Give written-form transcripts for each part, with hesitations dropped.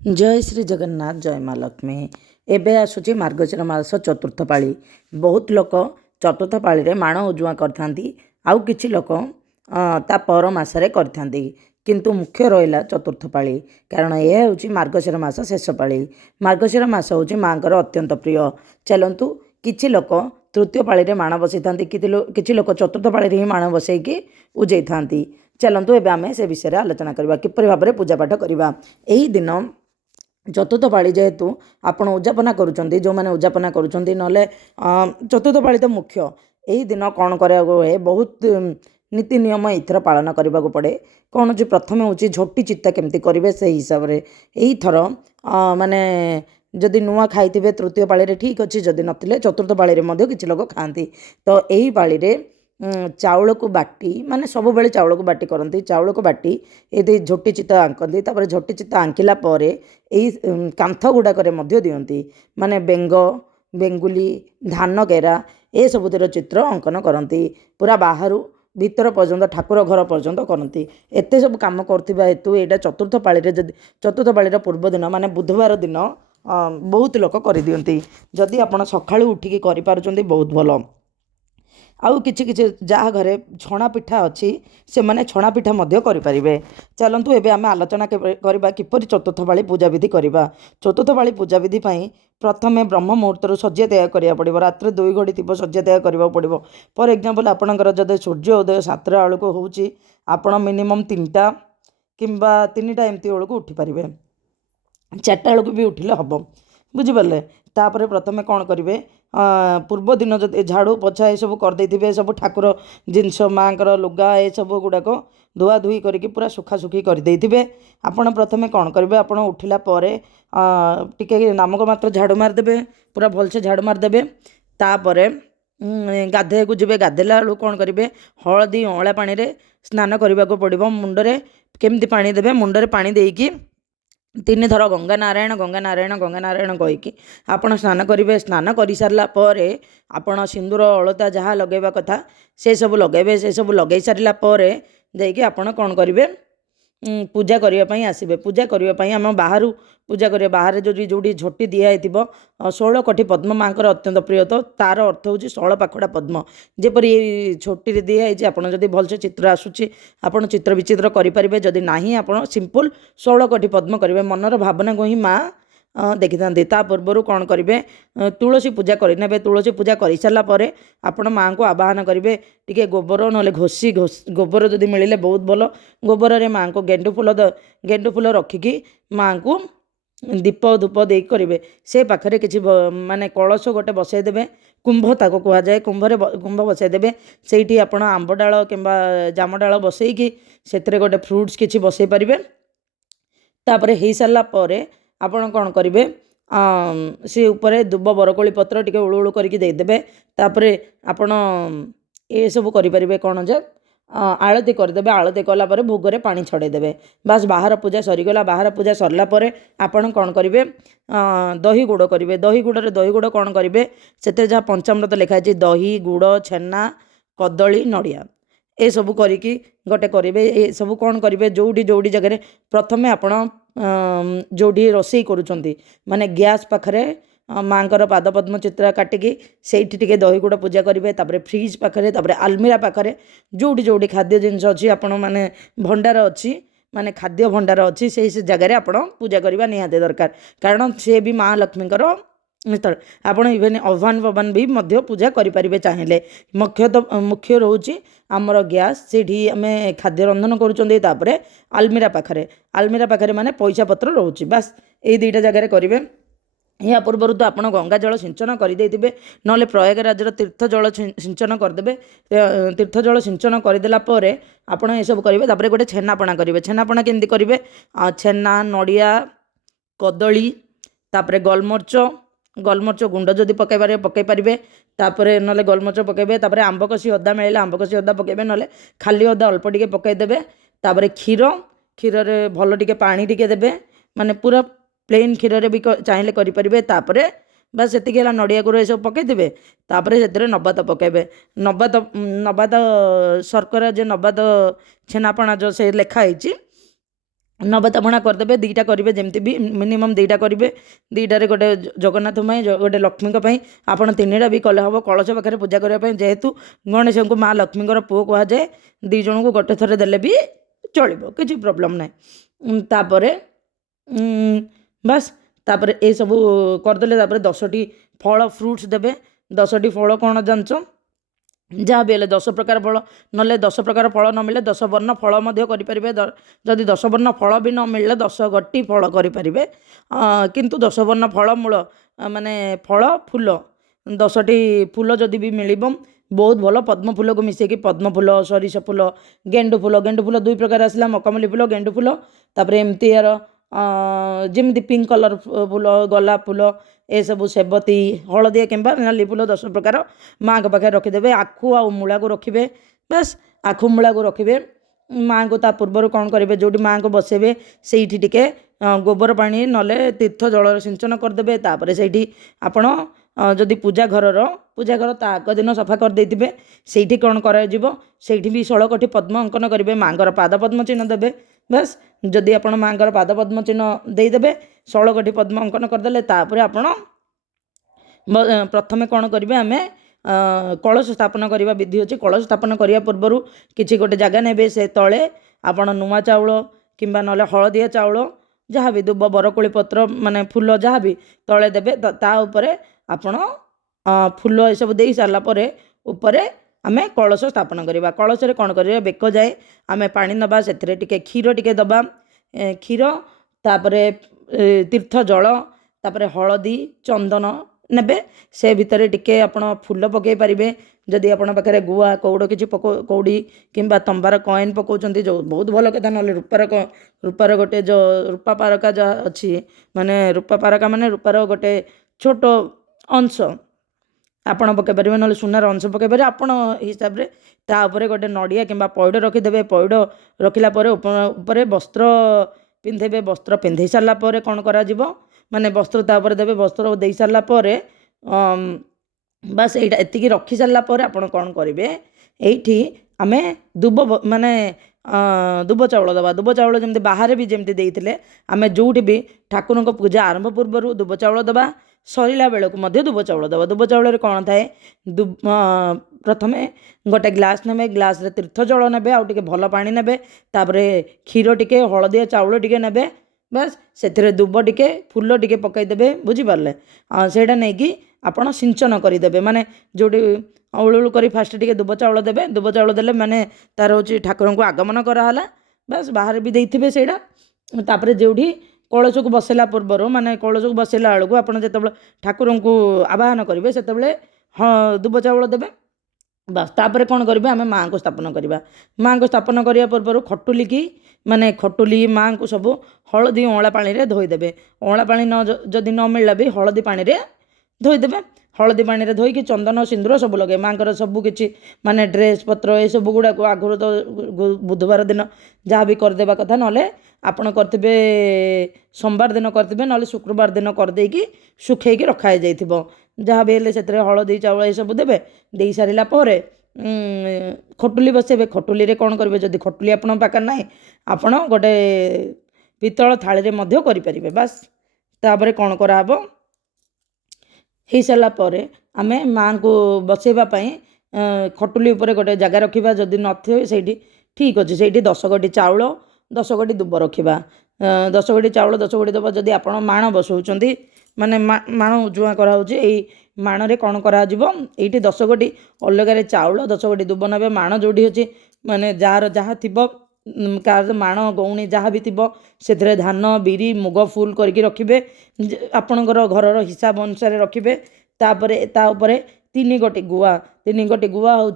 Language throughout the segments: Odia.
जय श्री जगन्नाथ जय माँ लक्ष्मी। एबे आसुची मार्गशीर मास चतुर्थ पाली। बहुत लोक चतुर्थ पाली रे माण उजुआ करथांती, आउ किछि लोक ता पर मासरे करथांती, किंतु मुख्य रहिला चतुर्थ पाली। कारण यह होची मार्गशीर मास शेष पाली। मार्गशीर मास होची मांकर अत्यंत प्रिय। चलंतु किछि लोक तृतीय पाली रे माण बसै थांती, किछि लोक चतुर्थ पाली रे ही माण बसैकी उजै थांती। चलंतु एबे आमे से विषय आलोचना करबा, किपरि भाबरे पूजा पाठ करबा। एही दिन चतुर्थ पाली जेहेतु आपण उद्यापना करुँच, जो मैंने उद्यापना करुँच ना चतुर्थ पाली तो मुख्य। यही दिन कौन करा हुए, बहुत नीति नियम एथर पालन करने को पड़े। कौन जो प्रथम हूँ झोटी चित्ता केमती करेंगे से हिसाब से यही थर माने जदि नुआ खाई तृतीय पाली ठीक अच्छे, जदि नथिले चतुर्थ पाली किसी लोग खाती। तो यही पाली चाउल को बाटी, माने सब बेले चाउल को बाटी करती, चाउल को बाटी ये झोटी चित्त आंकती। तापर झोटी चित्त आंकिला परे यही कांथ गुड़ाक दियंती, माने बेंग बेंगुली धान केरा ए सबुतिर चित्र अंकन करती। पूरा बाहर भीतर पर्यंत ठाकुर घर पर्यंत करती। एत सब कम करथिबा हेतु एटा चतुर्थ पाली रे, जदि चतुर्थ पाली पूर्व दिन माने बुधवार दिन बहुत लोक कर दियंती। जदि आपण सकाळू उठिकी करि पारुचंदी बहुत भलो। आउ किछि किछि जहाँ घरे छणा पिठा अच्छी से माने छणा पिठा मध्य करें। चलतु एबे आमे आलोचना करबा किपरि चतुर्थ पाली पूजा विधि करबा। चतुर्थ पाली पूजा विधि पई प्रथमे ब्रह्म मुहूर्त सज्जा तैयार करिया पड़िबो। रात्रि 2 घड़ी थी सज्जा तैयार करबा पड़िबो। फॉर एग्जांपल आपणकर जदि सूर्य उदय 7 टा बेलू होउची, आपण मिनिमम 3टा किंबा 3टा एमती बेलू उठी पारिबे, 4टा बेलू भी उठिले हम, बुझिपारे। तापर प्रथमे कौन करेंगे, पूर्व दिन जो झाड़ू पोछा ये सब करदे, सब ठाकुर जिनस माँकर लुगा ये सब गुड़ाक धुआ धुई करके पूरा सुखासुखी करदे। आपण प्रथमे कौन करेंगे, आपण उठिला परे टिके नामक मात्र झाड़ू मारदे, पूरा भलसे झाड़ू मारदे। तापर गाधे को जी, गाधेला बेलू कौन करेंगे, हलदी अँला पानी रे स्नान करने को पड़ो। मुंडरे केमती पानी देवे, मुंडरे पानी देकी 3 थर गंगा नारायण गंगा नारायण गंगा नारायण कहीकि आपण स्नान करेंगे। स्नान कर सारा पर आपण सिंदूर अलता जहाँ लगेवा कथा से सब लगेबे। से सब लगे सारा पर जाइए आपण कौन करेंगे, पूजा करने आसबे। पूजा करने आम बाहर पूजा करिए। बाहर जो झोटी दिखाई 16 कोटी पद्म माँकर अत्यंत प्रिय। तो तार अर्थ हूँ 16 पाखड़ा पद्म। जेपरी छोटी दिखाई आपड़ जब भलसे चित्र आसूँ आपड़ चित्र विचित्र करेंगे। जदि ना आप सिंपल 16 कोटी पद्म करेंगे। मनर भावना को ही माँ देखी था। पूर्वर कौन करेंगे, तुलसी पूजा करे। तुलसी पूजा कर सारापर आपण माँ को आवाहन करेंगे। टिके गोबर ना घोषी गोबर जदि मिले बहुत भल। गोबर रे माँ को गेंडु फूल रखिकी माँ को दीप धूप दे करेंगे। से पाखे किसी माने कलश गोटे बसईदे, कुंभ ताको कह जाए, कुंभ बसईदे। से आप आंब डाल कि जाम डाल बसईकी से गोटे फ्रुट्स किसी बसई पारे। तापर हो सारापर आपण कौन करेंगे, सी उपरे दुब बरकोली पत्र टिके उळु उळु करके देदेवे। तापर आपण ये सब करें कौन जे आलती करदे। आलती कलापर भोगरे पानी छड़ेदेवे। बास बाहर पूजा सरीगला। बाहर पूजा सरलापर आपण कौन करेंगे, दही गुड़ करेंगे। दही गुड़ कौन करेंगे, से जहाँ पंचामृत लिखाई दही गुड़ छेना कदली नड़िया ए सब करिकी गोटे करेंगे। ये सब कौन करेंगे, जोड़ी जोड़ी जगह प्रथमे आपण जोड़ी रोसई करुँच माने गैस पाखरे माँकर पाद पद्म चित्र काटिकी से दही गुड़ पूजा करेंगे। तापर फ्रिज पाखरे, तापर आलमिरा पाखरे जोड़ी जोड़ी खाद्य जिनस अच्छी आपण माने भंडार अच्छी, माने खाद्य भंडार अच्छी से जगह आप पूजा करवा निहाती दरकार। कारण से भी माँ लक्ष्मीकर स्थल। आप इवेन अभान भवान भी मध्य पूजा करें चाहिए। मुख्य रोचे आमर गैस से आम खाद्य रंधन करुँच। आलमिरा पाखरे माने पैसा पत्र रोचे। बास ये 2टा जगह करेंगे। या पूर्वर तो आप गंगा जल सिंचन करदे, ना प्रयागराजर तीर्थ जल सिंचन करदे। तीर्थ जल सिंचन करदेलापर आपड़ ये सब करेंगे। तापर गोटे छेनापणा करेंगे। छेनापणा केमती करेंगे, छेना नड़िया कदली तापर गोलमरिच गुंड जदि पकई पारे। तापर ना गोलमरिच पकईबे। तापर आंब कषि अदा मिले आंब कषि अदा पकईबे, ना खाली अदा अल्प टिके पकईदेवे। तापर क्षीर रे भल टिके पानी टिके देबे, माने पूरा प्लेन क्षीर रे भी चाहिए करें। तापर बस से नड़िया गुड़ सब पकईदेवे। तापर से नबात पकईबे। नबात शर्करा जो नबात छेनापणा जो से लिखाई नवतापणा करदे दुईटा करेंगे जमती भी मिनिमम दुईटा करेंगे दुईटार गोटे जगन्नाथ गोटे लक्ष्मी आपड़ तीन टा भी कले हम कलश पाखे पूजा करने जेहेतु गणेश को माँ लक्ष्मी पुओ कह जाए दी जन को गोटे थर देले भी चलो किसी प्रोब्लेम ना तापर बस तापर ये सब करदे 10टी फल फ्रुट्स देवे 10टी फल कौन जानच जहाँ भी 10 प्रकार फल ना 10 प्रकार फल न मिले 10 वर्ण फल करें जदि 10 वर्ण फल भी न मिले 10 गोटी फल करें किंतु 10 वर्ण फल मूल माने फल फूल 10टी फूल जदि भी मिल बहुत भल पद्म फूल को मिसेकी पद्म फूल सरिष फूल गेंडु फूल 2 प्रकार आसला मकमल्ली फूल गेंडु फूल तापर एमती यार जमी पिंक कलर फूल गोलाप फूल ए सब सेबती हलदिया कि नाली फूल 10 प्रकार माँ के पाखे रखिदे आखु आ मूला को रखिए बस आखु मूला को रखिए माँ को ता पूर्वर कौन करेंगे जो माँ को बसेबे से टिके गोबर पानी नले तीर्थ जल सिंचन करदे तापर से आपण जदि पूजा घर ता आग दिन सफा कर देथिबे सेठी कौन करा सेठी भी 16 पद्म अंकन करेंगे माँगर पाद पद्म चिन्ह देवे बस जदि आपण माँगर पाद पद्म चिन्ह देदेवे 16 पद्म अंकन करदे तापर आपण प्रथमे कौन करेंगे आम कलश स्थापन करने विधि अच्छी कलश स्थापन करने पूर्वर किसी गोटे जगह ने से तले आपण नुआ चाउल कि ना हलदिया चाउल जहाँ भी दुब बरकोली पत्र माने फूल जहाँ भी तले देवे ताऊपर आपण फूल ये सब दे सारापर उपरे आम कलश स्थापन करवा कलश कौन कर बेक जाए आम पानी नवा से क्षीर टिके दबा क्षीर तापर तीर्थ जल तापर हलदी चंदन नेबे से भितर टिके आपण फूल पकई पारे जदि आपण पाखे गुआ कौड़ कि कौड़ी कि तंबार कॉइन पकाउछंती जो बहुत भल कथा ना रूपार गोटे जो रूपा पारका जहाँ अच्छी माने रूपा पारका माने रूपार गोटे छोट अंश आपण पकई पारे ना सुनार अंश पकई पारे आपण हिसाब से तापर गोटे नड़िया कि पइड रखिदेवे पइड रखिला उपरे वस्त्र पिंधेबे वस्त्र पिंधे सारापर कौन करा माने वस्त्र तापर देवे वस्त्र दे सारापर बस ये एतिकी रखी सारापर आप कौन करेंगे ये आम दुब माने दुब चाउल दबा दुब चाउल जमी बाहर भी जमी देते आम जो भी ठाकुर को पूजा आरंभ पूर्व दुब चाउल दबा सरला बेलू दुब चाउल दबा दुब चाउल कौन थाए प्रथमे गोटे ग्लास ने ग्लास रे तीर्थ जल ने आउ टे भल पा ने क्षीर टिके हलदिया चाउल टिके ने बस से दुब टिके फूल टिके पकईदे बुझीपारे सेटा नहीं कि आपड़ सिंचन करदे माने जोटी उलुलु कर फास्ट टिके दुब चाउल देवे दुब चाउल देले माने तार हूँ ठाकुर को आगमन कराला बस बाहर भी देते से तापर जो कलश को बसला पूर्वर माने कलश को बसला बेलू आप जो ठाकुर को आवाहन करेंगे से हाँ दुब चाउल देवे बस तापर कौन करेंगे आम माँ को स्थापन करवा माँ को स्थापन करने पूर्व खटुली की माने खटुली माँ को सब हलदी अँला पानी रे धोईदेवे अँला पानी न जदि न मिलला भी हलदी पानी रे धोईदेवे हलदी पानी रे धोईकी चंदन सिंदूर सब लगे माँ सब किसी माने ड्रेस पत्र ये सब गुड़ाक आगुरी तो बुधवार दिन जहाँ भी करदेवा कथा ना आपड़ करेंगे सोमवार दिन करेंगे ना शुक्रवार दिन करदेकी सुखेकी रखाई जाइथिबो जहाँ भी हेले से हलदी चाउल ये सब देवे दे सारा पर खटुली बसेबे खटुली रे कौन करेंगे जदि खटुली आपण पाखे ना आपण गोटे पितल थाली रे मध्य करें बस तापर कौन कराब हो सारापर आम माँ को बसैवाई खटुली उपर गोटे जगह रखा जदि नथिबे से ठीक अच्छे से 10 गोटी चाउल 10 गोटी दुब रखा 10 गोटी चाउल 10 गोटी दुब जदि आप माण बसौंट माने माण उजुआ कराऊँचे माण रे कौन करा ये 10 गोटी अलग चाउल 10 गोटी दुब ने माण जोड़ी अच्छे माने जार जहाँ थी कार माण गौणी जहाँ भी थी से धान बिरी मुग फुल करके रखिए आपणकर घर हिसाब अनुसार रखिए तापर तापर 3 गोटी गुआ हूँ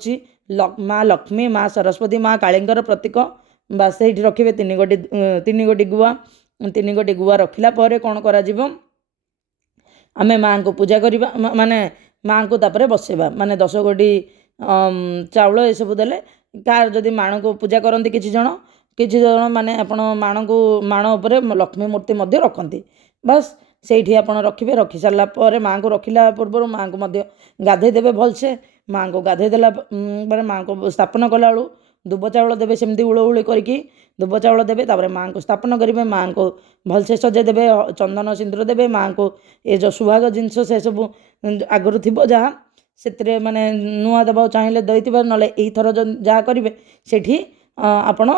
माँ लक्ष्मी माँ सरस्वती माँ कालींकर प्रतीक बास से रखिए 3 गोटी गुआ 3 गोटी गुआ रखिला पर कौन करा आमे माँ को पूजा करवा माने माँ को तापर बसेबा माने 10 गोटी चाउल ये सब देले कार जदि माण को पूजा करती किसी जन माने आपण माण को माण उपरे लक्ष्मी मूर्ति मध्य रखती बस से आप रखिए रखी सारा पर माँ को रखिला पूर्व माँ को गाधे देवे भलसे माँ को गाधे देला माँ को स्थापन कला ଦୁବ ଚାଉଳ ଦେବେ ସେମିତି ହୁଳହୁଳି କରିକି ଦୁବ ଚାଉଳ ଦେବେ। ତାପରେ ମାଆଙ୍କୁ ସ୍ଥାପନ କରିବେ, ମାଆଙ୍କୁ ଭଲସେ ସଜେଇ ଦେବେ, ଚନ୍ଦନ ସିନ୍ଦୁର ଦେବେ ମାଆଙ୍କୁ। ଏ ଯେଉଁ ସୁହାଗ ଜିନିଷ ସେସବୁ ଆଗରୁ ଥିବ ଯାହା ସେଥିରେ ମାନେ ନୂଆ ଦେବାକୁ ଚାହିଁଲେ ଦେଇଥିବେ, ନହେଲେ ଏଇଥର ଯାହା କରିବେ ସେଠି ଆପଣ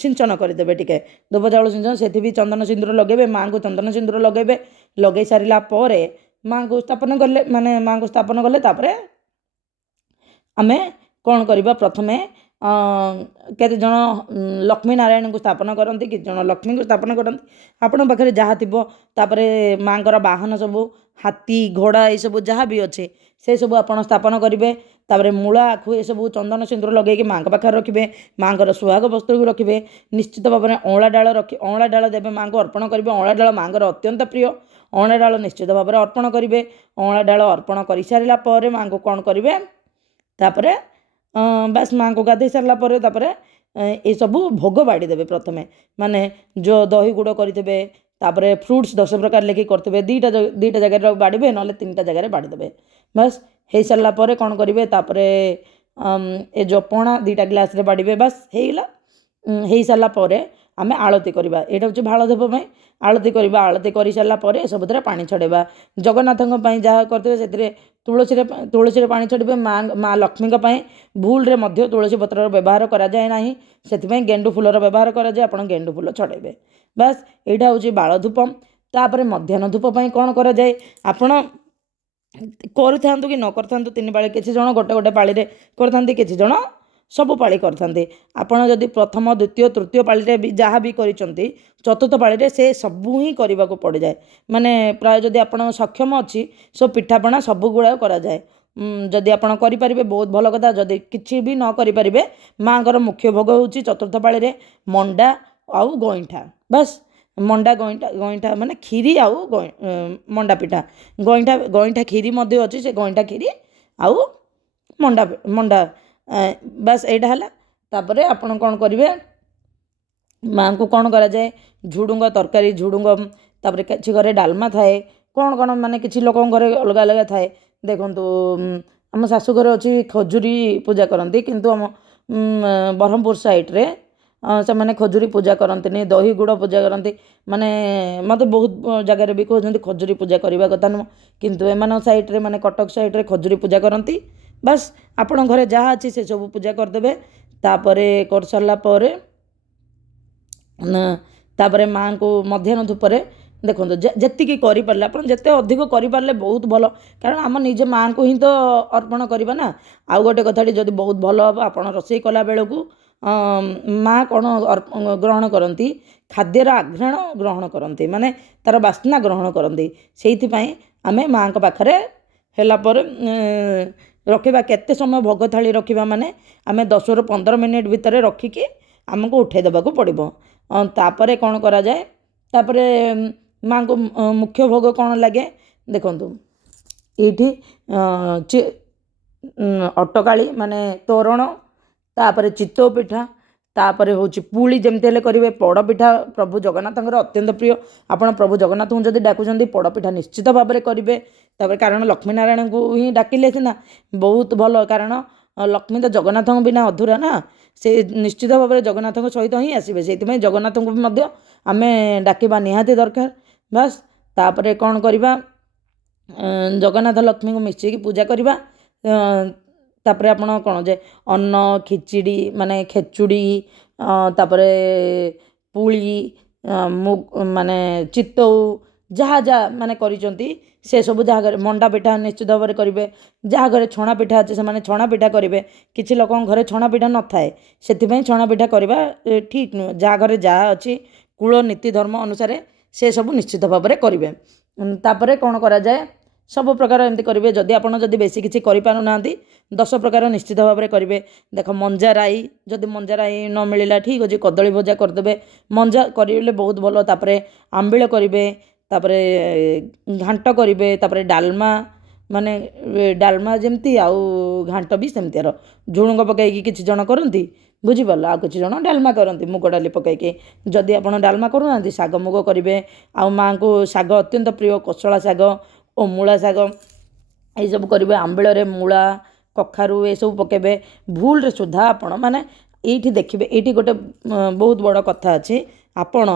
ସିଞ୍ଚନ କରିଦେବେ ଟିକେ ଦୁବ ଚାଉଳ ସିଞ୍ଚନ, ସେଠି ବି ଚନ୍ଦନ ସିନ୍ଦୁର ଲଗାଇବେ, ମାଆଙ୍କୁ ଚନ୍ଦନ ସିନ୍ଦୁର ଲଗାଇବେ। ଲଗାଇ ସାରିଲା ପରେ ମାଆଙ୍କୁ ସ୍ଥାପନ କଲେ, ମାନେ ମାଆଙ୍କୁ ସ୍ଥାପନ କଲେ ତାପରେ ଆମେ କ'ଣ କରିବା, ପ୍ରଥମେ କେତେ ଜଣ ଲକ୍ଷ୍ମୀ ନାରାୟଣଙ୍କୁ ସ୍ଥାପନ କରନ୍ତି, କିଛି ଜଣ ଲକ୍ଷ୍ମୀଙ୍କୁ ସ୍ଥାପନ କରନ୍ତି, ଆପଣଙ୍କ ପାଖରେ ଯାହା ଥିବ। ତାପରେ ମାଆଙ୍କର ବାହନ ସବୁ ହାତୀ ଘୋଡ଼ା ଏସବୁ ଯାହା ବି ଅଛି ସେସବୁ ଆପଣ ସ୍ଥାପନ କରିବେ। ତାପରେ ମୂଳା ଆଖୁ ଏସବୁ ଚନ୍ଦନ ସିନ୍ଦୁର ଲଗାଇକି ମାଆଙ୍କ ପାଖରେ ରଖିବେ। ମାଆଙ୍କର ସୁହାଗ ବସ୍ତ୍ରକୁ ରଖିବେ। ନିଶ୍ଚିତ ଭାବରେ ଅଁଳା ଡାଳ ଦେବେ, ମାଆଙ୍କୁ ଅର୍ପଣ କରିବେ। ଅଁଳା ଡାଳ ମାଆଙ୍କର ଅତ୍ୟନ୍ତ ପ୍ରିୟ, ଅଁଳା ଡାଳ ନିଶ୍ଚିତ ଭାବରେ ଅର୍ପଣ କରିବେ। ଅଁଳା ଡାଳ ଅର୍ପଣ କରିସାରିଲା ପରେ ମାଆଙ୍କୁ କ'ଣ କରିବେ, ତାପରେ ବାସ୍ ମାଆଙ୍କୁ ଗାଧୋଇ ସାରିଲା ପରେ ତାପରେ ଏସବୁ ଭୋଗ ବାଡ଼ି ଦେବେ। ପ୍ରଥମେ ମାନେ ଯେଉଁ ଦହି ଗୁଡ଼ କରିଥିବେ, ତାପରେ ଫ୍ରୁଟ୍ସ 10 ପ୍ରକାର ଲେଖି କରିଥିବେ, ଦୁଇଟା ଜାଗାରେ ବାଡ଼ିବେ, ନହେଲେ 3ଟା ଜାଗାରେ ବାଡ଼ି ଦେବେ। ବାସ୍ ହେଇସାରିଲା ପରେ କ'ଣ କରିବେ, ତାପରେ ଏ ଯେଉଁ ପଣା 2ଟା ଗ୍ଲାସ୍ରେ ବାଡ଼ିବେ। ବାସ୍ ହେଇଗଲା। ହେଇସାରିଲା ପରେ ଆମେ ଆଳତି କରିବା। ଏଇଟା ହେଉଛି ଭାଳ ଧୂପ ପାଇଁ ଆଳତି କରିବା। ଆଳତି କରିସାରିଲା ପରେ ସବୁଥିରେ ପାଣି ଛଡ଼େଇବା। ଜଗନ୍ନାଥଙ୍କ ପାଇଁ ଯାହା କରିଥିବେ ସେଥିରେ ତୁଳସୀରେ ପାଣି ଛଡ଼ିବେ। ମା ଲକ୍ଷ୍ମୀଙ୍କ ପାଇଁ ଭୁଲରେ ମଧ୍ୟ ତୁଳସୀ ପତ୍ରର ବ୍ୟବହାର କରାଯାଏ ନାହିଁ, ସେଥିପାଇଁ ଗେଣ୍ଡୁ ଫୁଲର ବ୍ୟବହାର କରାଯାଏ। ଆପଣ ଗେଣ୍ଡୁ ଫୁଲ ଛଡ଼େଇବେ। ବାସ୍ ଏଇଟା ହେଉଛି ବାଳ ଧୂପ। ତାପରେ ମଧ୍ୟାହ୍ନ ଧୂପ ପାଇଁ କ'ଣ କରାଯାଏ, ଆପଣ କରିଥାନ୍ତୁ କି ନ କରିଥାନ୍ତୁ 3 ପାଳି, କିଛି ଜଣ ଗୋଟେ ପାଳିରେ କରିଥାନ୍ତି, କିଛି ଜଣ ସବୁ ପାଳି କରିଥାନ୍ତି। ଆପଣ ଯଦି ପ୍ରଥମ ଦ୍ୱିତୀୟ ତୃତୀୟ ପାଳିରେ ବି ଯାହା ବି କରିଛନ୍ତି, ଚତୁର୍ଥ ପାଳିରେ ସେ ସବୁ ହିଁ କରିବାକୁ ପଡ଼ିଯାଏ। ମାନେ ପ୍ରାୟ ଯଦି ଆପଣଙ୍କ ସକ୍ଷମ ଅଛି ସବୁ ପିଠାପଣା ସବୁଗୁଡ଼ାକ କରାଯାଏ। ଯଦି ଆପଣ କରିପାରିବେ ବହୁତ ଭଲ କଥା, ଯଦି କିଛି ବି ନ କରିପାରିବେ ମାଆଙ୍କର ମୁଖ୍ୟ ଭୋଗ ହେଉଛି ଚତୁର୍ଥ ପାଳିରେ ମଣ୍ଡା ଆଉ ଗଇଁଠା। ବାସ୍ ମଣ୍ଡା ଗଇଁଠା ମାନେ କ୍ଷୀରି ଆଉ ମଣ୍ଡା ପିଠା। ଗଇଁଠା କ୍ଷୀରି ମଧ୍ୟ ଅଛି, ସେ ଗଇଁଠା କ୍ଷୀରି ଆଉ ମଣ୍ଡା ବାସ୍ ଏଇଟା ହେଲା। ତାପରେ ଆପଣ କ'ଣ କରିବେ, ମାଆଙ୍କୁ କ'ଣ କରାଯାଏ, ଝୁଡ଼ୁଙ୍ଗ ତରକାରୀ, ତାପରେ କିଛି ଘରେ ଡାଲମା ଥାଏ, କ'ଣ ମାନେ କିଛି ଲୋକଙ୍କ ଘରେ ଅଲଗା ଅଲଗା ଥାଏ। ଦେଖନ୍ତୁ ଆମ ଶାଶୁ ଘରେ ଅଛି ଖଜୁରୀ ପୂଜା କରନ୍ତି, କିନ୍ତୁ ଆମ ବ୍ରହ୍ମପୁର ସାଇଡ଼୍ରେ ସେମାନେ ଖଜୁରୀ ପୂଜା କରନ୍ତିନି, ଦହି ଗୁଡ଼ ପୂଜା କରନ୍ତି। ମାନେ ମୋତେ ବହୁତ ଜାଗାରେ ବି କହୁଛନ୍ତି ଖଜୁରୀ ପୂଜା କରିବା କଥା ନୁହଁ, କିନ୍ତୁ ଏମାନଙ୍କ ସାଇଡ଼୍ରେ ମାନେ କଟକ ସାଇଡ଼୍ରେ ଖଜୁରୀ ପୂଜା କରନ୍ତି। ବାସ୍ ଆପଣଙ୍କ ଘରେ ଯାହା ଅଛି ସେସବୁ ପୂଜା କରିଦେବେ। ତାପରେ କରିସାରିଲା ପରେ ତାପରେ ମାଆଙ୍କୁ ମଧ୍ୟାହ୍ନ ଧୂପରେ ଦେଖନ୍ତୁ ଯେତିକି କରିପାରିଲେ, ଆପଣ ଯେତେ ଅଧିକ କରିପାରିଲେ ବହୁତ ଭଲ, କାରଣ ଆମ ନିଜ ମାଆଙ୍କୁ ହିଁ ତ ଅର୍ପଣ କରିବା ନା। ଆଉ ଗୋଟେ କଥାଟି ଯଦି ବହୁତ ଭଲ ହେବ, ଆପଣ ରୋଷେଇ କଲା ବେଳକୁ ମାଆ କ'ଣ ଗ୍ରହଣ କରନ୍ତି, ଖାଦ୍ୟର ଆଘ୍ରାଣ ଗ୍ରହଣ କରନ୍ତି, ମାନେ ତା'ର ବାସ୍ନା ଗ୍ରହଣ କରନ୍ତି। ସେଇଥିପାଇଁ ଆମେ ମାଆଙ୍କ ପାଖରେ ହେଲା ପରେ ରଖିବା। କେତେ ସମୟ ଭୋଗ ଥାଳି ରଖିବା, ମାନେ ଆମେ 10ରୁ 15 ମିନିଟ୍ ଭିତରେ ରଖିକି ଆମକୁ ଉଠାଇ ଦେବାକୁ ପଡ଼ିବ। ତାପରେ କ'ଣ କରାଯାଏ, ତାପରେ ମାଆଙ୍କୁ ମୁଖ୍ୟ ଭୋଗ କ'ଣ ଲାଗେ ଦେଖନ୍ତୁ, ଏଇଠି ଅଟକାଳି ମାନେ ତୋରଣ, ତାପରେ ଚିତଉ ପିଠା, ତାପରେ ହେଉଛି ପୁଳି ଯେମିତି ହେଲେ କରିବେ। ପୋଡ଼ପିଠା ପ୍ରଭୁ ଜଗନ୍ନାଥଙ୍କର ଅତ୍ୟନ୍ତ ପ୍ରିୟ। ଆପଣ ପ୍ରଭୁ ଜଗନ୍ନାଥଙ୍କୁ ଯଦି ଡାକୁଛନ୍ତି ପୋଡ଼ପିଠା ନିଶ୍ଚିତ ଭାବରେ କରିବେ। ତାପରେ କାରଣ ଲକ୍ଷ୍ମୀ ନାରାୟଣଙ୍କୁ ହିଁ ଡାକିଲେ ସିନା ବହୁତ ଭଲ, କାରଣ ଲକ୍ଷ୍ମୀ ତ ଜଗନ୍ନାଥଙ୍କ ବିନା ଅଧୁରା ନା, ସେ ନିଶ୍ଚିତ ଭାବରେ ଜଗନ୍ନାଥଙ୍କ ସହିତ ହିଁ ଆସିବେ। ସେଇଥିପାଇଁ ଜଗନ୍ନାଥଙ୍କୁ ବି ମଧ୍ୟ ଆମେ ଡାକିବା ନିହାତି ଦରକାର। ବାସ୍ ତାପରେ କ'ଣ କରିବା, ଜଗନ୍ନାଥ ଲକ୍ଷ୍ମୀଙ୍କୁ ମିଶିକି ପୂଜା କରିବା। ତାପରେ ଆପଣ କ'ଣ ଯେ ଅନ୍ନ ଖିଚିଡ଼ି ମାନେ ଖେଚୁଡ଼ି, ତାପରେ ପୁଳି, ମାନେ ଚିତଉ ଯାହା ମାନେ କରିଛନ୍ତି ସେସବୁ, ଯାହା ଘରେ ମଣ୍ଡା ପିଠା ନିଶ୍ଚିତ ଭାବରେ କରିବେ। ଯାହା ଘରେ ଛଣା ପିଠା ଅଛି ସେମାନେ ଛଣା ପିଠା କରିବେ। କିଛି ଲୋକଙ୍କ ଘରେ ଛଣା ପିଠା ନଥାଏ, ସେଥିପାଇଁ ଛଣା ପିଠା କରିବା ଠିକ୍ ନୁହେଁ। ଯାହା ଘରେ ଯାହା ଅଛି କୂଳ ନୀତି ଧର୍ମ ଅନୁସାରେ ସେସବୁ ନିଶ୍ଚିତ ଭାବରେ କରିବେ। ତାପରେ କ'ଣ କରାଯାଏ, ସବୁ ପ୍ରକାର ଏମିତି କରିବେ। ଯଦି ଆପଣ ବେଶୀ କିଛି କରିପାରୁନାହାନ୍ତି 10 ପ୍ରକାର ନିଶ୍ଚିତ ଭାବରେ କରିବେ। ଦେଖ ମଞ୍ଜା ରାଇ, ଯଦି ମଞ୍ଜା ରାଇ ନ ମିଳିଲା ଠିକ୍ ଅଛି, କଦଳୀ ଭଜା କରିଦେବେ, ମଞ୍ଜା କରିଲେ ବହୁତ ଭଲ। ତାପରେ ଆମ୍ବିଳ କରିବେ, ତାପରେ ଘାଣ୍ଟ କରିବେ, ତାପରେ ଡାଲମା, ମାନେ ଡାଲମା ଯେମିତି ଆଉ ଘାଣ୍ଟ ବି ସେମିତିଆର। ଝୁଡ଼ୁଙ୍ଗ ପକାଇକି କିଛି ଜଣ କରନ୍ତି, ବୁଝିପାରିଲ, ଆଉ କିଛି ଜଣ ଡାଲମା କରନ୍ତି ମୁଗ ଡାଲି ପକାଇକି। ଯଦି ଆପଣ ଡାଲମା କରୁନାହାନ୍ତି ଶାଗ ମୁଗ କରିବେ। ଆଉ ମାଆଙ୍କୁ ଶାଗ ଅତ୍ୟନ୍ତ ପ୍ରିୟ, କୋଶଳା ଶାଗ ଓ ମୂଳା ଶାଗ ଏଇସବୁ କରିବେ। ଆମ୍ବିଳରେ ମୂଳା କଖାରୁ ଏସବୁ ପକାଇବେ। ଭୁଲରେ ସୁଦ୍ଧା ଆପଣ ମାନେ ଏଇଠି ଦେଖିବେ, ଏଇଠି ଗୋଟେ ବହୁତ ବଡ଼ କଥା ଅଛି। ଆପଣ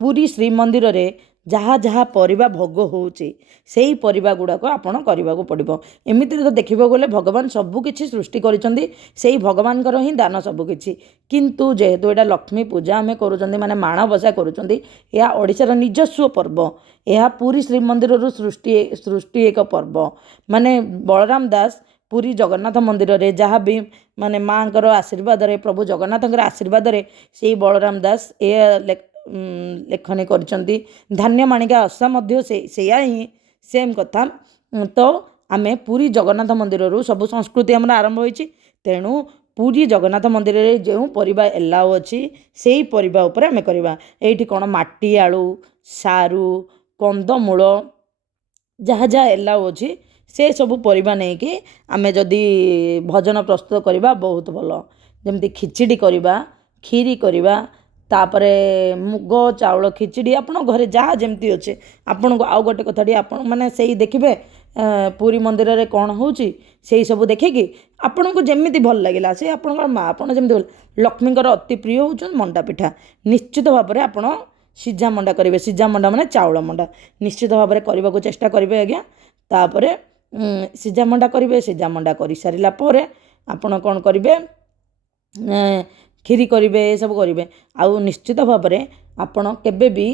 ପୁରୀ ଶ୍ରୀମନ୍ଦିରରେ ଯାହା ଯାହା ପରିବା ଭୋଗ ହେଉଛି ସେଇ ପରିବା ଗୁଡ଼ାକ ଆପଣ କରିବାକୁ ପଡ଼ିବ। ଏମିତିରେ ତ ଦେଖିବାକୁ ଗଲେ ଭଗବାନ ସବୁକିଛି ସୃଷ୍ଟି କରିଛନ୍ତି, ସେଇ ଭଗବାନଙ୍କର ହିଁ ଦାନ ସବୁକିଛି। କିନ୍ତୁ ଯେହେତୁ ଏଇଟା ଲକ୍ଷ୍ମୀ ପୂଜା ଆମେ କରୁଛନ୍ତି, ମାନେ ମାଣବସା କରୁଛନ୍ତି, ଏହା ଓଡ଼ିଶାର ନିଜସ୍ୱ ପର୍ବ। ଏହା ପୁରୀ ଶ୍ରୀମନ୍ଦିରରୁ ସୃଷ୍ଟି ଏକ ପର୍ବ। ମାନେ ବଳରାମ ଦାସ ପୁରୀ ଜଗନ୍ନାଥ ମନ୍ଦିରରେ ଯାହା ବି ମାନେ ମାଆଙ୍କର ଆଶୀର୍ବାଦରେ, ପ୍ରଭୁ ଜଗନ୍ନାଥଙ୍କର ଆଶୀର୍ବାଦରେ ସେଇ ବଳରାମ ଦାସ ଏ ଲେଖନୀ କରିଛନ୍ତି। ଧାନ୍ୟ ମାଣିକା ଓଷା ମଧ୍ୟ ସେଇଆ ହିଁ ସେମ୍ କଥା। ତ ଆମେ ପୁରୀ ଜଗନ୍ନାଥ ମନ୍ଦିରରୁ ସବୁ ସଂସ୍କୃତି ଆମର ଆରମ୍ଭ ହୋଇଛି। ତେଣୁ ପୁରୀ ଜଗନ୍ନାଥ ମନ୍ଦିରରେ ଯେଉଁ ପରିବା ଏଲାଉ ଅଛି ସେଇ ପରିବା ଉପରେ ଆମେ କରିବା। ଏଇଠି କ'ଣ ମାଟି ଆଳୁ, ସାରୁ, କନ୍ଦମୂଳ ଯାହା ଯାହା ଏଲାଉ ଅଛି ସେ ସବୁ ପରିବା ନେଇକି ଆମେ ଯଦି ଭୋଜନ ପ୍ରସ୍ତୁତ କରିବା ବହୁତ ଭଲ। ଯେମିତି ଖିଚିଡ଼ି କରିବା, କ୍ଷୀରି କରିବା, ତାପରେ ମୁଗ ଚାଉଳ ଖିଚିଡ଼ି, ଆପଣ ଘରେ ଯାହା ଯେମିତି ଅଛି। ଆପଣଙ୍କୁ ଆଉ ଗୋଟେ କଥାଟି, ଆପଣ ମାନେ ସେଇ ଦେଖିବେ ପୁରୀ ମନ୍ଦିରରେ କ'ଣ ହେଉଛି ସେଇ ସବୁ ଦେଖିକି ଆପଣଙ୍କୁ ଯେମିତି ଭଲ ଲାଗିଲା, ସେ ଆପଣଙ୍କର ମା ଆପଣ ଯେମିତି ଲକ୍ଷ୍ମୀଙ୍କର ଅତି ପ୍ରିୟ ହେଉଛନ୍ତି ମଣ୍ଡା ପିଠା। ନିଶ୍ଚିତ ଭାବରେ ଆପଣ ସିଝା ମଣ୍ଡା କରିବେ। ସିଝା ମଣ୍ଡା ମାନେ ଚାଉଳ ମଣ୍ଡା ନିଶ୍ଚିତ ଭାବରେ କରିବାକୁ ଚେଷ୍ଟା କରିବେ ଆଜ୍ଞା। ତାପରେ ସିଝା ମଣ୍ଡା କରିବେ। ସିଝା ମଣ୍ଡା କରିସାରିଲା ପରେ ଆପଣ କ'ଣ କରିବେ, କ୍ଷୀରି କରିବେ, ଏସବୁ କରିବେ। ଆଉ ନିଶ୍ଚିତ ଭାବରେ ଆପଣ କେବେ ବି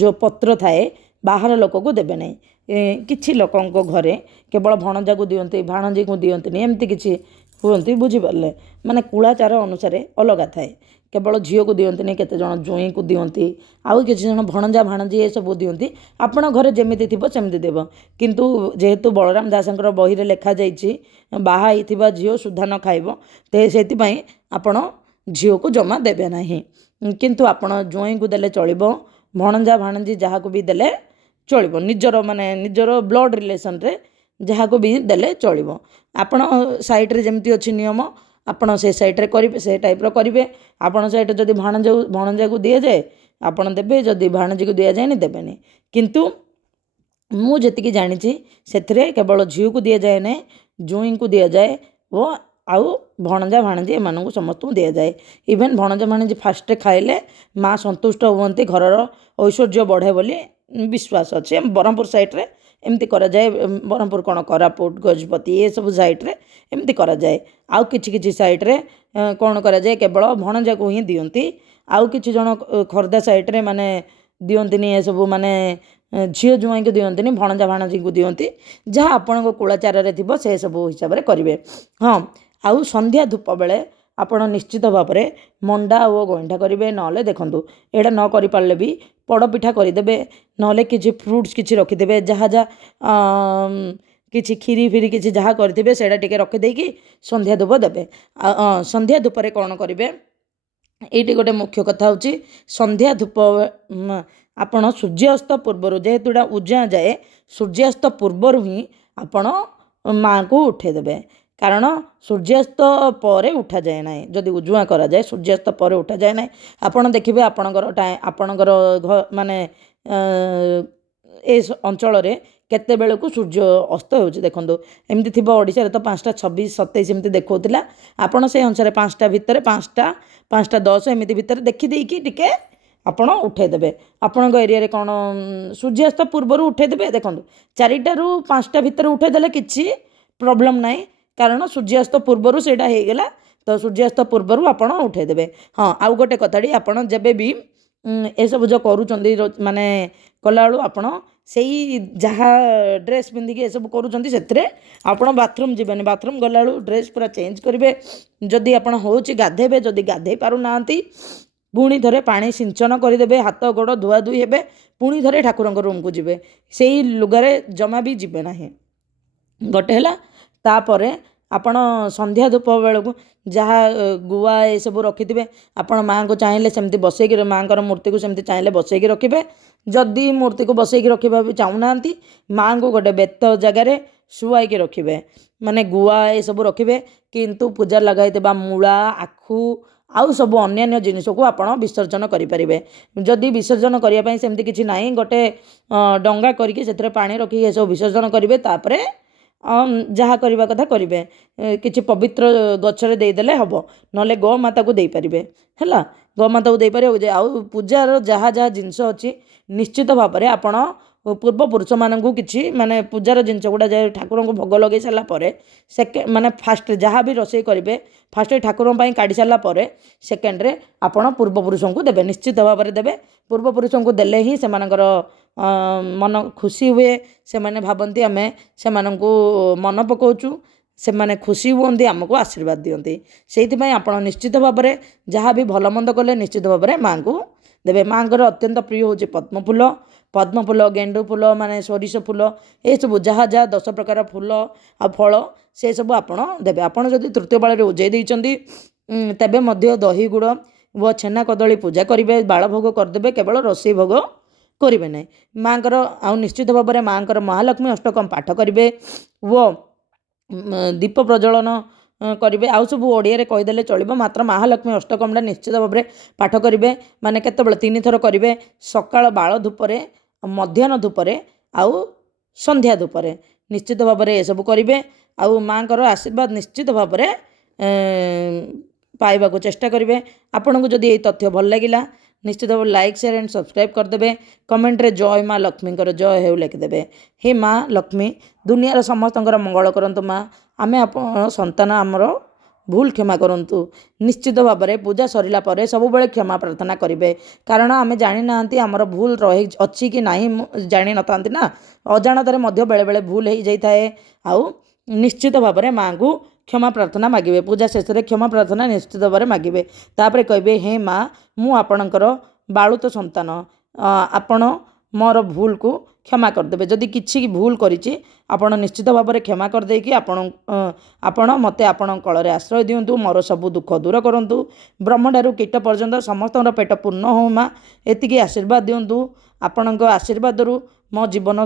ଯେଉଁ ପତ୍ର ଥାଏ ବାହାର ଲୋକକୁ ଦେବେ ନାହିଁ। କିଛି ଲୋକଙ୍କ ଘରେ କେବଳ ଭଣଜାକୁ ଦିଅନ୍ତି, ଭାଣଜୀକୁ ଦିଅନ୍ତିନି, ଏମିତି କିଛି ହୁଅନ୍ତି, ବୁଝିପାରିଲେ। ମାନେ କୁଳାଚାର ଅନୁସାରେ ଅଲଗା ଥାଏ। କେବଳ ଝିଅକୁ ଦିଅନ୍ତିନି, କେତେଜଣ ଜ୍ୱାଇଁକୁ ଦିଅନ୍ତି, ଆଉ କିଛି ଜଣ ଭଣଜା ଭାଣଜୀ ଏସବୁ ଦିଅନ୍ତି। ଆପଣ ଘରେ ଯେମିତି ଥିବ ସେମିତି ଦେବ। କିନ୍ତୁ ଯେହେତୁ ବଳରାମ ଦାସଙ୍କର ବହିରେ ଲେଖାଯାଇଛି ବାହା ହେଇଥିବା ଝିଅ ସୁଦ୍ଧା ନ ଖାଇବ, ସେଥିପାଇଁ ଆପଣ ଝିଅକୁ ଜମା ଦେବେ ନାହିଁ। କିନ୍ତୁ ଆପଣ ଜ୍ୱାଇଁକୁ ଦେଲେ ଚଳିବ, ଭଣଜା ଭାଣଜୀ ଯାହାକୁ ବି ଦେଲେ ଚଳିବ। ନିଜର ବ୍ଲଡ଼ ରିଲେସନ୍ରେ ଯାହାକୁ ବି ଦେଲେ ଚଳିବ। ଆପଣ ସାଇଟ୍ରେ ଯେମିତି ଅଛି ନିୟମ, ଆପଣ ସେ ସାଇଟ୍ରେ କରିବେ, ସେ ଟାଇପ୍ର କରିବେ। ଆପଣ ସାଇଟ୍ରେ ଯଦି ଭଣଜାକୁ ଦିଆଯାଏ ଆପଣ ଦେବେ, ଯଦି ଭାଣଜୀକୁ ଦିଆଯାଏନି ଦେବେନି। କିନ୍ତୁ ମୁଁ ଯେତିକି ଜାଣିଛି ସେଥିରେ କେବଳ ଝିଅକୁ ଦିଆଯାଏ ନାହିଁ, ଜ୍ୱାଇଁଙ୍କୁ ଦିଆଯାଏ ଓ ଆଉ ଭଣଜା ଭାଣଜୀ ଏମାନଙ୍କୁ ସମସ୍ତଙ୍କୁ ଦିଆଯାଏ। ଇଭେନ୍ ଭଣଜା ଭାଣଜୀ ଫାଷ୍ଟରେ ଖାଇଲେ ମା ସନ୍ତୁଷ୍ଟ ହୁଅନ୍ତି, ଘରର ଐଶ୍ୱର୍ଯ୍ୟ ବଢ଼େ ବୋଲି ବିଶ୍ୱାସ ଅଛି। ବ୍ରହ୍ମପୁର ସାଇଟ୍ରେ ଏମିତି କରାଯାଏ। ବ୍ରହ୍ମପୁର କ'ଣ, କୋରାପୁଟ, ଗଜପତି ଏସବୁ ସାଇଟ୍ରେ ଏମିତି କରାଯାଏ। ଆଉ କିଛି କିଛି ସାଇଟ୍ରେ କ'ଣ କରାଯାଏ, କେବଳ ଭଣଜାକୁ ହିଁ ଦିଅନ୍ତି। ଆଉ କିଛି ଜଣ ଖୋର୍ଦ୍ଧା ସାଇଟ୍ରେ ମାନେ ଦିଅନ୍ତିନି ଏସବୁ, ମାନେ ଝିଅ ଜ୍ୱାଇଁକୁ ଦିଅନ୍ତିନି, ଭଣଜା ଭାଣଜୀଙ୍କୁ ଦିଅନ୍ତି। ଯାହା ଆପଣଙ୍କ କୁଳାଚାରରେ ଥିବ ସେସବୁ ହିସାବରେ କରିବେ। ହଁ, ଆଉ ସନ୍ଧ୍ୟା ଧୂପ ବେଳେ ଆପଣ ନିଶ୍ଚିତ ଭାବରେ ମଣ୍ଡା ଓ ଗଇଁଠା କରିବେ। ନହେଲେ ଦେଖନ୍ତୁ, ଏଇଟା ନ କରିପାରିଲେ ବି ପୋଡ଼ପିଠା କରିଦେବେ, ନହେଲେ କିଛି ଫ୍ରୁଟ୍ସ କିଛି ରଖିଦେବେ। ଯାହା କିଛି କ୍ଷୀରି ଫିରି କିଛି ଯାହା କରିଥିବେ ସେଇଟା ଟିକେ ରଖିଦେଇକି ସନ୍ଧ୍ୟା ଧୂପ ଦେବେ। ସନ୍ଧ୍ୟା ଧୂପରେ କ'ଣ କରିବେ, ଏଇଠି ଗୋଟେ ମୁଖ୍ୟ କଥା ହେଉଛି ସନ୍ଧ୍ୟା ଧୂପ ଆପଣ ସୂର୍ଯ୍ୟାସ୍ତ ପୂର୍ବରୁ, ଯେହେତୁ ଏଇଟା ଉଜାଁ ଯାଏ, ସୂର୍ଯ୍ୟାସ୍ତ ପୂର୍ବରୁ ହିଁ ଆପଣ ମାଆଙ୍କୁ ଉଠାଇ ଦେବେ। କାରଣ ସୂର୍ଯ୍ୟାସ୍ତ ପରେ ଉଠାଯାଏ ନାହିଁ। ଯଦି ଉଜୁଆଁ କରାଯାଏ ସୂର୍ଯ୍ୟାସ୍ତ ପରେ ଉଠାଯାଏ ନାହିଁ। ଆପଣ ଦେଖିବେ ଆପଣଙ୍କର ମାନେ ଏ ଅଞ୍ଚଳରେ କେତେବେଳକୁ ସୂର୍ଯ୍ୟ ଅସ୍ତ ହେଉଛି ଦେଖନ୍ତୁ। ଏମିତି ଥିବ ଓଡ଼ିଶାରେ ତ 5ଟା 26, 27 ଏମିତି ଦେଖାଉଥିଲା। ଆପଣ ସେଇ ଅନୁସାରେ 5ଟା ଭିତରେ, 5ଟା 10 ଏମିତି ଭିତରେ ଦେଖିଦେଇକି ଟିକେ ଆପଣ ଉଠାଇଦେବେ। ଆପଣଙ୍କ ଏରିଆରେ କ'ଣ ସୂର୍ଯ୍ୟାସ୍ତ ପୂର୍ବରୁ ଉଠାଇଦେବେ। ଦେଖନ୍ତୁ 4ଟାରୁ 5ଟା ଭିତରେ ଉଠାଇଦେଲେ କିଛି ପ୍ରୋବ୍ଲେମ୍ ନାହିଁ, କାରଣ ସୂର୍ଯ୍ୟାସ୍ତ ପୂର୍ବରୁ ସେଇଟା ହେଇଗଲା। ତ ସୂର୍ଯ୍ୟାସ୍ତ ପୂର୍ବରୁ ଆପଣ ଉଠାଇଦେବେ। ହଁ, ଆଉ ଗୋଟେ କଥାଟି, ଆପଣ ଯେବେ ବି ଏସବୁ ଯେଉଁ କରୁଛନ୍ତି ମାନେ କଲାବେଳୁ ଆପଣ ସେଇ ଯାହା ଡ୍ରେସ୍ ପିନ୍ଧିକି ଏସବୁ କରୁଛନ୍ତି ସେଥିରେ ଆପଣ ବାଥରୁମ୍ ଯିବେନି। ବାଥରୁମ୍ ଗଲାବେଳୁ ଡ୍ରେସ୍ ପୁରା ଚେଞ୍ଜ କରିବେ। ଯଦି ଆପଣ ହେଉଛି ଗାଧେଇବେ, ଯଦି ଗାଧେଇ ପାରୁନାହାନ୍ତି ପୁଣି ଥରେ ପାଣି ସିଞ୍ଚନ କରିଦେବେ, ହାତ ଗୋଡ଼ ଧୁଆଧୁଇ ହେବେ, ପୁଣି ଥରେ ଠାକୁରଙ୍କ ରୁମ୍କୁ ଯିବେ। ସେଇ ଲୁଗାରେ ଜମା ବି ଯିବେ ନାହିଁ। ଗୋଟେ ହେଲା। ତାପରେ ଆପଣ ସନ୍ଧ୍ୟା ଧୂପ ବେଳକୁ ଯାହା ଗୁଆ ଏସବୁ ରଖିଥିବେ, ଆପଣ ମାଆଙ୍କୁ ଚାହିଁଲେ ସେମିତି ବସେଇକି, ମାଆଙ୍କର ମୂର୍ତ୍ତିକୁ ସେମିତି ଚାହିଁଲେ ବସେଇକି ରଖିବେ। ଯଦି ମୂର୍ତ୍ତିକୁ ବସେଇକି ରଖିବା ବି ଚାହୁଁନାହାନ୍ତି, ମାଆଙ୍କୁ ଗୋଟେ ବେତ ଜାଗାରେ ଶୁଆଇକି ରଖିବେ। ମାନେ ଗୁଆ ଏସବୁ ରଖିବେ, କିନ୍ତୁ ପୂଜା ଲଗାଇଥିବା ମୂଳା, ଆଖୁ ଆଉ ସବୁ ଅନ୍ୟାନ୍ୟ ଜିନିଷକୁ ଆପଣ ବିସର୍ଜନ କରିପାରିବେ। ଯଦି ବିସର୍ଜନ କରିବା ପାଇଁ ସେମିତି କିଛି ନାହିଁ, ଗୋଟେ ଡଙ୍ଗା କରିକି ସେଥିରେ ପାଣି ରଖିକି ଏସବୁ ବିସର୍ଜନ କରିବେ। ତାପରେ ଯାହା କରିବା କଥା କରିବେ। କିଛି ପବିତ୍ର ଗଛରେ ଦେଇଦେଲେ ହେବ, ନହେଲେ ଗୋମାତାକୁ ଦେଇପାରିବେ ହେଲା। ଗୋମାତାକୁ ଦେଇପାରିବେ। ଆଉ ପୂଜାର ଯାହା ଯାହା ଜିନିଷ ଅଛି ନିଶ୍ଚିତ ଭାବରେ ଆପଣ ପୂର୍ବପୁରୁଷମାନଙ୍କୁ କିଛି ମାନେ ପୂଜାର ଜିନିଷ ଗୁଡ଼ା ଠାକୁରଙ୍କୁ ଭୋଗ ଲଗାଇ ସାରିଲା ପରେ ମାନେ ଫାଷ୍ଟ ଯାହା ବି ରୋଷେଇ କରିବେ ଫାଷ୍ଟ ଠାକୁରଙ୍କ ପାଇଁ କାଢ଼ି ସାରିଲା ପରେ ସେକେଣ୍ଡରେ ଆପଣ ପୂର୍ବପୁରୁଷଙ୍କୁ ଦେବେ, ନିଶ୍ଚିତ ଭାବରେ ଦେବେ। ପୂର୍ବପୁରୁଷଙ୍କୁ ଦେଲେ ହିଁ ସେମାନଙ୍କର ମନ ଖୁସି ହୁଏ। ସେମାନେ ଭାବନ୍ତି ଆମେ ସେମାନଙ୍କୁ ମନେ ପକାଉଛୁ, ସେମାନେ ଖୁସି ହୁଅନ୍ତି, ଆମକୁ ଆଶୀର୍ବାଦ ଦିଅନ୍ତି। ସେଇଥିପାଇଁ ଆପଣ ନିଶ୍ଚିତ ଭାବରେ ଯାହା ବି ଭଲ ମନ୍ଦ କଲେ ନିଶ୍ଚିତ ଭାବରେ ମାଆଙ୍କୁ ଦେବେ। ମାଆଙ୍କର ଅତ୍ୟନ୍ତ ପ୍ରିୟ ହେଉଛି ପଦ୍ମଫୁଲ, ଗେଣ୍ଡୁ ଫୁଲ, ମାନେ ସୋରିଷ ଫୁଲ, ଏସବୁ ଯାହା ଯାହା 10 ପ୍ରକାର ଫୁଲ ଆଉ ଫଳ ସେସବୁ ଆପଣ ଦେବେ। ଆପଣ ଯଦି ତୃତୀୟ ପାଳିରେ ଉଜେଇ ଦେଇଛନ୍ତି ତେବେ ମଧ୍ୟ ଦହି ଗୁଡ଼ ଓ ଛେନା କଦଳୀ ପୂଜା କରିବେ, ବାଳଭୋଗ କରିଦେବେ, କେବଳ ରୋଷେଇ ଭୋଗ କରିବେ ନାହିଁ। ମାଆଙ୍କର ଆଉ ନିଶ୍ଚିତ ଭାବରେ ମାଆଙ୍କର ମହାଲକ୍ଷ୍ମୀ ଅଷ୍ଟକମ୍ ପାଠ କରିବେ ଓ ଦୀପ ପ୍ରଜ୍ୱଳନ କରିବେ। ଆଉ ସବୁ ଓଡ଼ିଆରେ କହିଦେଲେ ଚଳିବ, ମାତ୍ର ମହାଲକ୍ଷ୍ମୀ ଅଷ୍ଟକମ୍ଟା ନିଶ୍ଚିତ ଭାବରେ ପାଠ କରିବେ। ମାନେ କେତେବେଳେ 3 ଥର କରିବେ, ସକାଳ ବାଳ ଧୂପରେ, ମଧ୍ୟାହ୍ନ ଧୂପରେ ଆଉ ସନ୍ଧ୍ୟା ଧୂପରେ ନିଶ୍ଚିତ ଭାବରେ ଏସବୁ କରିବେ। ଆଉ ମାଆଙ୍କର ଆଶୀର୍ବାଦ ନିଶ୍ଚିତ ଭାବରେ ପାଇବାକୁ ଚେଷ୍ଟା କରିବେ। ଆପଣଙ୍କୁ ଯଦି ଏହି ତଥ୍ୟ ଭଲ ଲାଗିଲା ନିଶ୍ଚିତ ଭାବରେ ଲାଇକ୍, ସେୟାର ଆଣ୍ଡ ସବସ୍କ୍ରାଇବ୍ କରିଦେବେ। କମେଣ୍ଟରେ ଜୟ ମା ଲକ୍ଷ୍ମୀଙ୍କର ଜୟ ହେଉ ଲେଖିଦେବେ। ହେ ମା ଲକ୍ଷ୍ମୀ, ଦୁନିଆର ସମସ୍ତଙ୍କର ମଙ୍ଗଳ କରନ୍ତୁ ମା। ଆମେ ଆପଣ ସନ୍ତାନ, ଆମର ଭୁଲ କ୍ଷମା କରନ୍ତୁ। ନିଶ୍ଚିତ ଭାବରେ ପୂଜା ସରିଲା ପରେ ସବୁବେଳେ କ୍ଷମା ପ୍ରାର୍ଥନା କରିବେ, କାରଣ ଆମେ ଜାଣିନାହାନ୍ତି ଆମର ଭୁଲ ଅଛି କି ନାହିଁ, ଜାଣିନଥାନ୍ତି ନା, ଅଜାଣତରେ ମଧ୍ୟ ବେଳେବେଳେ ଭୁଲ ହେଇଯାଇଥାଏ। ଆଉ ନିଶ୍ଚିତ ଭାବରେ ମାଆଙ୍କୁ କ୍ଷମା ପ୍ରାର୍ଥନା ମାଗିବେ। ପୂଜା ଶେଷରେ କ୍ଷମା ପ୍ରାର୍ଥନା ନିଶ୍ଚିତ ଭାବରେ ମାଗିବେ। ତାପରେ କହିବେ, ହେ ମା, ମୁଁ ଆପଣଙ୍କର ବାଳୁତ ସନ୍ତାନ, ଆପଣ ମୋର ଭୁଲକୁ କ୍ଷମା କରିଦେବେ। ଯଦି କିଛି ଭୁଲ କରିଛି ଆପଣ ନିଶ୍ଚିତ ଭାବରେ କ୍ଷମା କରିଦେଇକି ଆପଣ ମୋତେ ଆପଣଙ୍କ କଳରେ ଆଶ୍ରୟ ଦିଅନ୍ତୁ, ମୋର ସବୁ ଦୁଃଖ ଦୂର କରନ୍ତୁ, ବ୍ରହ୍ମଠାରୁ କୀଟ ପର୍ଯ୍ୟନ୍ତ ସମସ୍ତଙ୍କର ପେଟ ପୂର୍ଣ୍ଣ ହଉ ମା, ଏତିକି ଆଶୀର୍ବାଦ ଦିଅନ୍ତୁ। ଆପଣଙ୍କ ଆଶୀର୍ବାଦରୁ ମୋ ଜୀବନ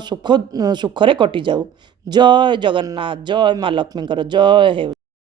ସୁଖରେ କଟିଯାଉ। ଜୟ ଜଗନ୍ନାଥ, ଜୟ ମା ଲକ୍ଷ୍ମୀଙ୍କର ଜୟ ହେଉ।